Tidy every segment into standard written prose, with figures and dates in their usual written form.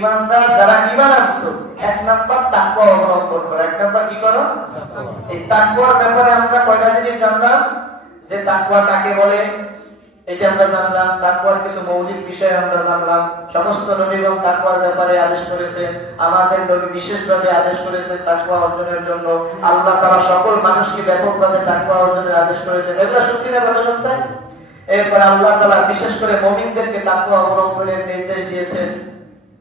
ইমানদার যারা ঈমান আনছো, এক নাম্বার তাকওয়া অবলম্বন করো। এক নাম্বার কি করো? এই তাকওয়ার ব্যাপারে আমরা কয়টা জিনিস জানলাম? যে তাকওয়া কাকে বলে এটা আমরা জানলাম, তাকওয়ার কিছু মৌলিক বিষয় আমরা জানলাম। সমস্ত নবীগণ তাকওয়ার ব্যাপারে আদেশ করেছেন, আমাদের নবী বিশেষভাবে আদেশ করেছেন তাকওয়া অর্জনের জন্য। আল্লাহ তাআলা সকল মানুষকে ব্যাপকভাবে তাকওয়া অর্জনের আদেশ করেছেন। এগুলো শুনছি না কথা শুনতে? এরপর আল্লাহ তাআলা বিশেষ করে মুমিনদেরকে তাকওয়া অবলম্বনের নির্দেশ দিয়েছেন।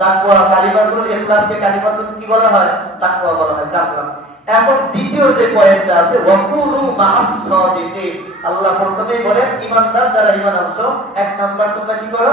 তাকওয়া কালিমাতুল ইখলাসকে কালিমাতুল কি বলা হয়? তাকওয়া বলা হয়, জানলাম। এখন দ্বিতীয় যে পয়েন্টটা আছে ওয়াকুনু মা'আস সাদিকিন, আল্লাহ প্রথমেই বলেন ঈমানদার যারা ঈমান আনছো, এক নাম্বার তোমরা কি করো?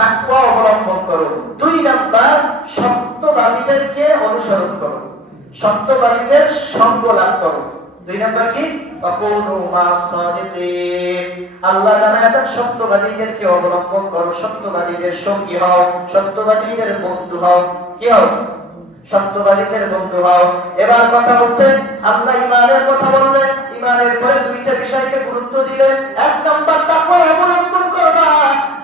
তাকওয়া অবলম্বন করো। দুই নাম্বার সত্যবাদীদেরকে অনুসরণ করো, সত্যবাদীদের সঙ্গ লাভ করো। দুই নাম্বার কি? ওয়াকুনু মা'আস সাদিকিন, আল্লাহ জানায় সত্যবাদীদেরকে অবলম্বন করো, সত্যবাদীদের সঙ্গী হও, সত্যবাদীদের বন্ধু হও। কি হও? সত্যবাদীদের বন্ধু হও। এবার কথা হচ্ছে আল্লাহ ঈমানের কথা বললেন, ঈমানের পরে দুইটা বিষয়কে গুরুত্ব দিলেন। এক নাম্বার তাকওয়া অবলম্বন করবা,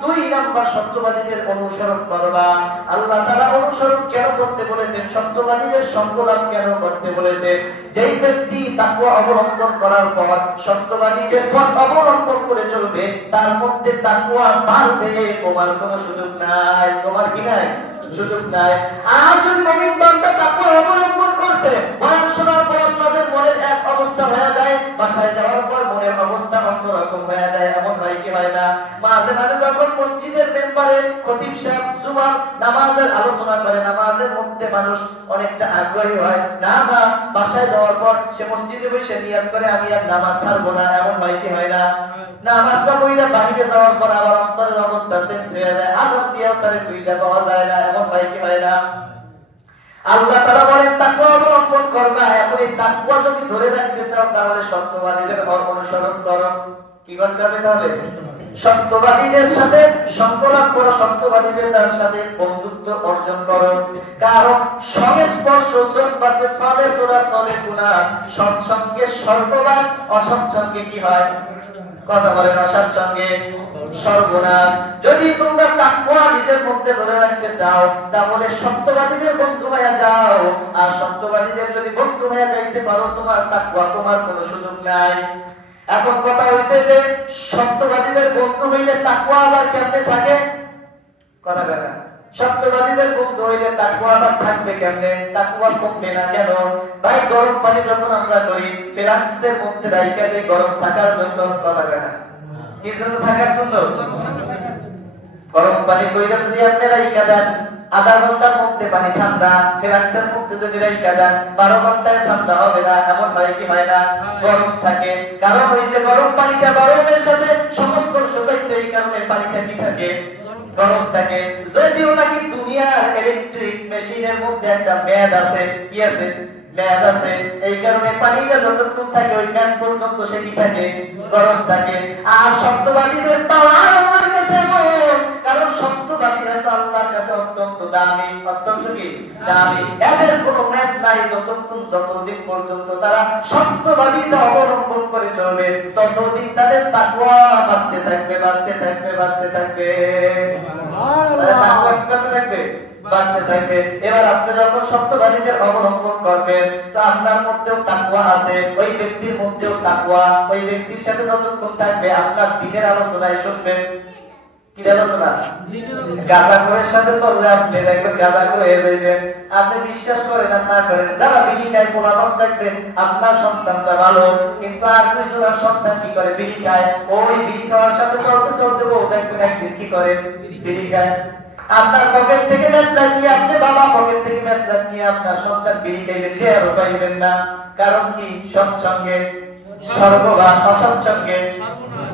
দুই নাম্বার সত্যবাদীদের অনুসরণ করবা। আল্লাহ তাআলা অনুসরণ কেন করতে বলেছেন? সত্যবাদীদের সঙ্গ লাভ কেন করতে বলেছেন? যেই ব্যক্তি তাকওয়া অবলম্বন করার পর সত্যবাদীদের পথ অবলম্বন করে চলবে, তার মধ্যে তাকওয়া বাড়বে, তোমার কোনো সুযোগ নাই। তোমার কি নাই? সুযোগ নাই। আর যদি মুমিন বান্দা তাকওয়া অবলম্বন করছে, বয়ান শোনার পর আপনাদের মনের এক অবস্থা হয়ে যায়, বাসায় যাওয়ার পর মনের অবস্থা অন্যরকম হয়ে যায়, এমন হয় কি হয় না? মাঝে মাঝে যখন মসজিদের মেম্বারে খতিব সাহেব জুমার নামাজের আলোচনা করে, নামাজের মধ্যে মানুষ অনেকটা আগ্রহী হয়, না না বাসায় যাওয়ার পর সে মসজিদে বসে নিয়ত করে আমি আর নামাজ ছাড়বো না, এমন হয় কি হয় না? নামাজটা পড়লে বাইরে যাওয়ার পর আবার অন্তরের অবস্থা চেঞ্জ হয়ে যায়, আযান দিয়েও তারে খুঁজে পাওয়া যায় না, এমন হয় কি হয় না? আল্লাহ তাআলা বলেন তাকওয়া অবলম্বন করবা। এখন এই তাকওয়া যদি ধরে রাখতে চাও তাহলে সত্যবাদীদের অনুসরণ করো। কি করতে হবে তাহলে? সত্যবাদীদের সাথে সংকলন করো, সত্যবাদীদের সাথে বন্ধুত্ব অর্জন করো। কারণ সংস্পর্শ সুন্নতে সলে তোরা সলে গুনা, সৎসঙ্গে সর্ববাস, অসৎসঙ্গে কি হয়? কথা বলেন, অসৎসঙ্গে সর্বনাশ। যদি তোমরা তাকওয়া নিজের মধ্যে ধরে রাখতে চাও তাহলে সত্যবাদীদের বন্ধু হয়ে যাও। আর সত্যবাদীদের যদি বন্ধু হয়ে যাইতে পারো, তোমার তাকওয়া তোমার কোনো সুযোগ নাই। এখন কথা হইছে যে সত্যবাদীদের বন্ধু হইলে তাকওয়া আবার কেমনে থাকে? কথা বলেন, সত্যবাদীদের বন্ধু হইলে তাকওয়া আবার থাকবে কেমনে? তাকওয়া কমবে না কেন? ভাই গরম পানি যখন আমরা করি ফ্লাক্সের মধ্যে রাইখা দেই গরম থাকার জন্য, কথা বলেন, কি জন্য? থাকার জন্য। গরম পানি কইরা যদি আপনি রাইখা দেন, আধা ঘন্টার মধ্যে পানি ঠান্ডা, ফ্লাক্সের মধ্যে যদি রাইখা দেন 12 ঘন্টায় ঠান্ডা হবে না, এমন হয় কি হয় না? গরম থাকে। কারণ ওই যে গরম পানিটা গরমের সাথে সংস্পর্শ পাইছে, এই কারণে পানিটা কি থাকে? গরম থাকে। যদিও নাকি দুনিয়ার ইলেকট্রিক মেশিনের মধ্যে একটা মেয়াদ আছে, কি আছে? মেয়াদ আছে। এই কারণে পানিটা যতক্ষণ থাকে ওই মেয়াদ পর্যন্ত সে কি থাকে? গরম থাকে। আর সত্যবাদীদের পাওয়ার আল্লাহর কাছে এমন, কারণ সত্যবাদীরা তো আল্লাহর কাছে অত্যন্ত দামি, অত্যন্ত কি দামি। এদের কোনো মেয়াদ নাই, যতদিন পর্যন্ত তারা সত্যবাদীতা অবলম্বন করে চলবে, ততদিন তাদের তাকওয়া বাড়তে থাকবে, বাড়তে থাকবে, বাড়তে থাকবে, বাড়তে থাকবে। এবার আপনি যখন সত্যবাদীদের অবলম্বন করবেন তো আপনার মধ্যেও তাকওয়া আছে, ওই ব্যক্তির মধ্যেও তাকওয়া, ওই ব্যক্তির সাথে যতক্ষণ থাকবে আপনার দিনের আলোচনায় শুনবেন। কি আলোচনা? গাঁজাখোরের সাথে চললে আপনি দেখবেন গাঁজাখোর হয়ে যাবেন। আপনি বিশ্বাস করেন আর না করেন, যারা বিড়ি খায় পোলাপান দেখবেন আপনার সন্তানটা ভালো, কিন্তু আর দুইজনের সন্তান কি করে? বিড়ি খায়। ওই বিড়ি খাওয়ার সাথে চলতে চলতে ও দেখবেন একদিন কি করে? বিড়ি খায়। আপনার পকেট থেকে মেসলাইট নিয়ে, আপনি বাবা পকেট থেকে মেসলাইট নিয়ে আপনার সন্তান বিড়ি খাইলে সে আরো পাইবেন না। কারণ কি? সৎসঙ্গে সর্ববাস, অসৎসঙ্গে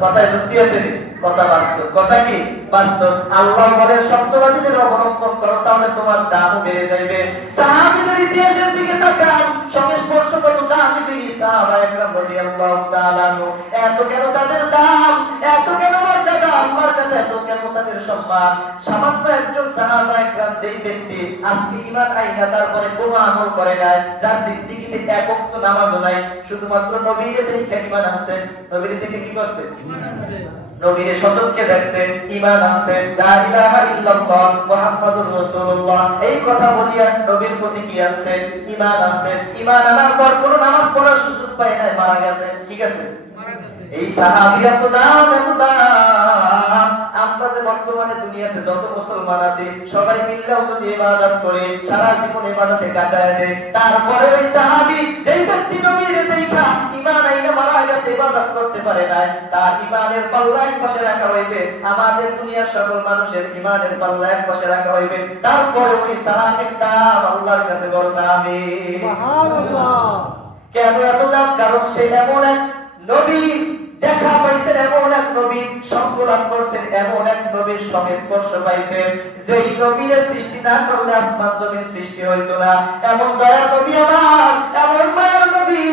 কথায় যুক্তি আছে, কথা বাস্তব। কথা কি? বাস্তব। আল্লাহ বলেন সত্যবাদীদের অবলম্বন করো, তাহলে তোমার দামও বেড়ে যাবে। সাহাবীদের ইতিহাসের দিকে তাকান, সংস্পর্শ কত দামি জিনিস। সাহাবায়ে কেরাম রাদিয়াল্লাহু তাআলা আনহু, এত কেন তাদের দাম, এত কেন মর্যাদা আল্লাহর কাছে, এত কেন তাদের সম্মান? সামান্য একজন সাহাবায়ে কেরাম, যেই ব্যক্তি আজকে ঈমান আইনা তারপরে কোনো আমল করে নাই, যার জিন্দেগিতে এক ওয়াক্ত নামাজও নাই, শুধুমাত্র নবীর থেকে ঈমান আনছে। নবীর থেকে কি করছে? ঈমান আনছে। নবীর সচক্ষে দেখছে, ঈমান আনছে, লা ইলাহা ইল্লাল্লাহ মুহাম্মাদুর রাসূলুল্লাহ এই কথা বলিয়া নবীর প্রতি কি আনছে? ঈমান আনছে। ঈমান আনার পর কোন নামাজ পড়ার সুযোগ পায় নাই, মারা গেছে। ঠিক আছে, এই সাহাবীরা তো দাম, এত দাম। আমরা যে বর্তমানে দুনিয়াতে যত মুসলমান আছি সবাই মিললেও যদি ইবাদত করে সারা জীবন ইবাদতে কাটায় দেয়, তারপরে ওই সাহাবী যেই ব্যক্তি নবীর দেখা ঈমান আইনা মারা গেছে, ইবাদত করতে পারে না, তার ঈমানের পাল্লা এক পাশে রাখা হইবে, আমাদের দুনিয়ার সকল মানুষের ঈমানের পাল্লা এক পাশে রাখা হইবে, তারপরে ওই সাহাবীর দাম আল্লাহর কাছে বড় দামি। সুবহানাল্লাহ। কেন এত দাম? কারণ সে এমন এক নবী দেখা পাইছেন, এমন এক নবী সঙ্গ লাভ করছেন, এমন এক নবীর সংস্পর্শ পাইছেন যেই নবীর সৃষ্টি না করলে আসমান জমিন সৃষ্টি হইতো না। এমন দয়ার নবী আমার, এমন মায়ার নবী,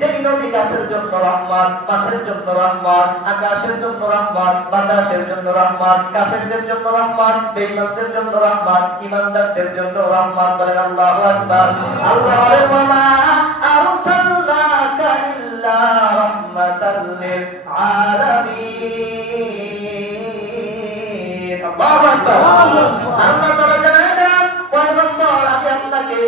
যেই নবী গাছের জন্য রহমত, মাছের জন্য রহমত, আকাশের জন্য রহমত, বাতাসের জন্য রহমত, কাফেরদের জন্য রহমত, বেঈমানদের জন্য রহমত, ঈমানদারদের জন্য রহমত। বলেন আল্লাহু আকবার। আল্লাহ বলেন ওয়ামা আরসালনাকা ইল্লা রাহমাতাল লিল আলামিন। আল্লাহু আকবার। আল্লাহ তাআলা জানালেন, পয়গম্বর আমি আপনাকে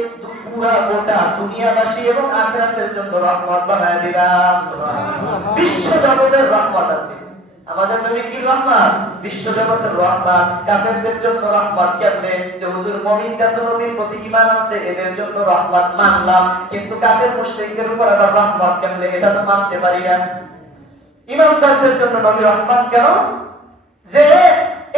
পুরা গোটা দুনিয়াবাসী এবং আখিরাতের জন্য রহমত বানায় দিলাম। সুবহানাল্লাহ। বিশ্ব জগতের রহমত আপনি। আমাদের নবী কি রহমত? বিশ্ব জগতের রহমত। কাফেরদের জন্য রহমত। কেমনে? যে হুজুর মুমিনরা তো নবীর প্রতি ঈমান আছে, এদের জন্য রহমত মানলাম, কিন্তু কাফের মুশরিকদের উপর আবার রহমত কেমনে? এটা তো মানতে পারি না। ঈমানদারদের জন্য নবী রহমত কেন? যে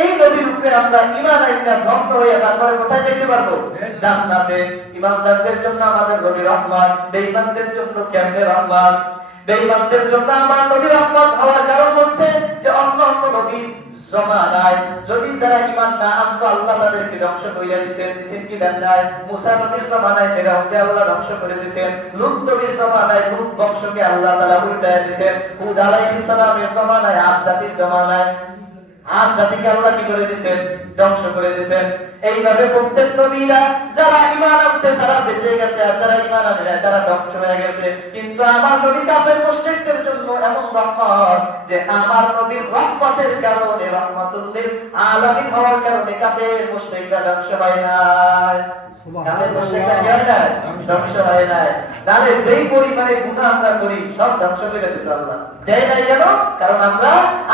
এই নবীর উপরে আমরা ঈমান আইনা ধ্বংস হয়ে তারপরে কোথায় যেতে পারবো? জান্নাতে। ঈমানদারদের জন্য আমাদের নবী রহমত, বেঈমানদের জন্য কেমনে রহমত? বেঈমানদের জন্য আমার নবী রহমত হওয়ার কারণ হচ্ছে যে অন্য অন্য নবী জমানায় যদি যারা ঈমান না আনতো আল্লাহ তাদেরকে ধ্বংস করে দিয়েছেন কি দেন নাই? মুসা নবীর জমানায় ফিরআউনকে আল্লাহ ধ্বংস করে দিয়েছেন, লূত নবীর জমানায় লূত বংশকে আল্লাহ তাআলা উল্টায় দিয়েছেন, হুদ আলাইহিস সালামের জমানায় আদ জাতির জমানায় আদ জাতিকে আল্লাহ কি করে দিয়েছেন? ধ্বংস করে দিয়েছেন। এইভাবে প্রত্যেক নবীরা যারা ঈমান আনছে তারা বেঁচে গেছে, আর যারা ঈমান আনে নাই তারা ধ্বংস হয়ে গেছে। কিন্তু আমার নবী কাফের মুশরিকদের জন্য এমন রহমত যে আমার নবীর রহমতের কারণে, রহমাতুল লিল আলামিন হওয়ার কারণে কাফের মুশরিকরা ধ্বংস হয় নাই। কাফের মুশরিকরা কি হয় নাই? ধ্বংস হয় নাই। তাহলে যেই পরিমাণে গুনাহ আমরা করি সব ধ্বংস করে দিত আল্লাহ। দেয় নাই কেন? কারণ আমরা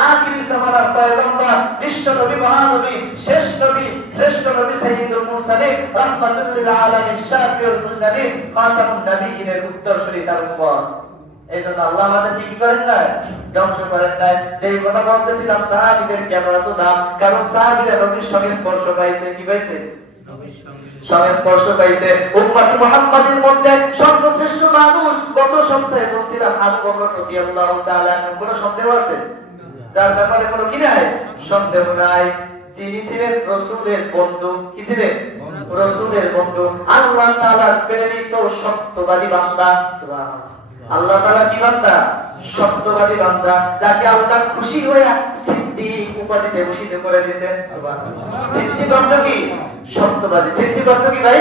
আখিরি জামানার পয়গম্বর, বিশ্ব নবী, মহানবী, শেষ নবী, শ্রেষ্ঠ নবী সাইয়্যিদুল মুরসালিন, রাহমাতুল লিল আলামিন, শাফিউল মুজনিবিন, খাতামুন নবিয়্যিনের উত্তরসূরি তার উম্মত। এইজন্য আল্লাহ আমাদের কি করেন না? ধ্বংস করেন না। যেই কথা বলতেছিলাম সাহাবীদের কেন এত দাম? কারণ সাহাবীরা নবীর সঙ্গে স্পর্শ পাইছে। কি পাইছে? সংস্পর্শ পাইছে। উম্মত মুহাম্মাদের মধ্যে সর্বশ্রেষ্ঠ মানুষ গত সপ্তাহে বলছিলাম আবু বকর রাদিয়াল্লাহু তাআলা। কোনো সন্দেহ আছে? যার ব্যাপারে কোনো কি নাই? সন্দেহ নাই। যিনি ছিলেন রাসূলের বন্ধু। কি ছিলেন? রাসূলের বন্ধু, আল্লাহ তাআলার প্রেরিত সত্যবাদী বান্দা। সুবহানাল্লাহ। আল্লাহ তাআলা কি বান্দা? সত্যবাদী বান্দা, যাকে আল্লাহ খুশি হয়ে সিদ্দিক উপাধিতে ভূষিত করে দিয়েছেন। সুবহানাল্লাহ। সিদ্দিক অর্থ কি? সত্যবাদী। সিদ্দিক অর্থ কি ভাই?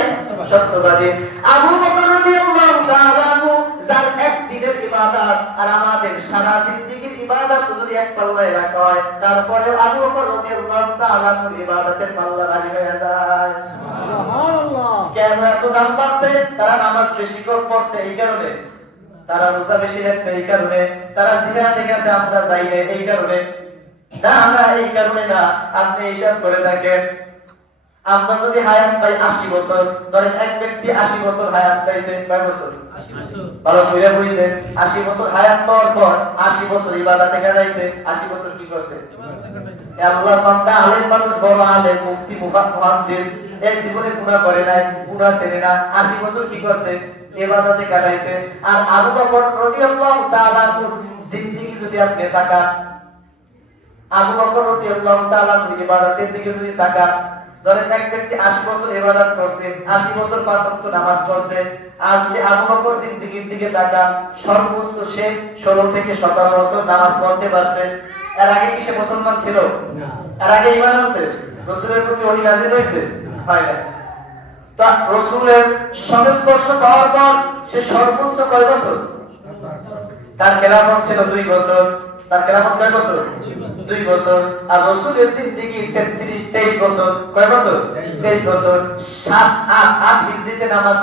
সত্যবাদী। আবু বকর রাদিয়াল্লাহু তাআলা আনহু, যার একদিনের ইবাদত আর আমাদের সারা জিন্দেগীর ইবাদত যদি এক পাল্লায় রাখা হয়, তারপরে আবু বকর রাদিয়াল্লাহু তাআলা আনহুর ইবাদতের পাল্লা ভারী হয়ে যায়। সুবহানাল্লাহ। কেন এত দাম পাচ্ছে? তারা নামাজ বেশি পড়ছে এই কারণে, তারা রোজা বেশি রাখছে এই কারণে, তারা জিহাদে গেছে আমরা যাই না এই কারণে। না না, এই কারণে না। আপনি হিসাব করে দেখেন, আমরা যদি হায়াত পাই 80 বছর, ধরেন এক ব্যক্তি 80 বছর হায়াত পাইছে, কয় বছর? 80 বছর। ভালো করে বুঝেন, 80 বছর হায়াত পাওয়ার পর 80 বছর ইবাদতে কাটাইছে। 80 বছর কি করছে? আল্লাহর বান্দা, আলেম মানুষ, বড় আলেম, মুফতি, মুহাদ্দিস, এই জীবনে গুনাহ করে নাই, গুনাহ ছেড়ে না, 80 বছর কি করছে? ইবাদতে কাটাইছে। আর আবু বকর রাদিয়াল্লাহু তাআলা আনহুর জিন্দেগি যদি আপনি তাকান, আবু বকর রাদিয়াল্লাহু তাআলা আনহুর ইবাদতের দিকে যদি তাকান, ধরেন এক ব্যক্তি 80 বছর ইবাদত করছে, 80 বছর 5 ওয়াক্ত নামাজ পড়ছে, আর যদি আবু বকর জিন্দেগির দিকে তাকান, সর্বোচ্চ সে 16 থেকে 17 বছর নামাজ পড়তে পারছে। এর আগে কি সে মুসলমান ছিল? না। এর আগে ঈমান আছে? রাসূলের প্রতি ওহী নাযিল হয়েছে? হয় না। তা রাসূলের সংস্পর্শ পাওয়ার পর সে সর্বোচ্চ কয় বছর? তার খেলাফত ছিল 2 বছর। তার কেরামত কয় বছর? 2 বছর। আর রাসূলের জিন্দেগি 23 বছর। কয় বছর? 23 বছর। 7 8 হিজরিতে নামাজ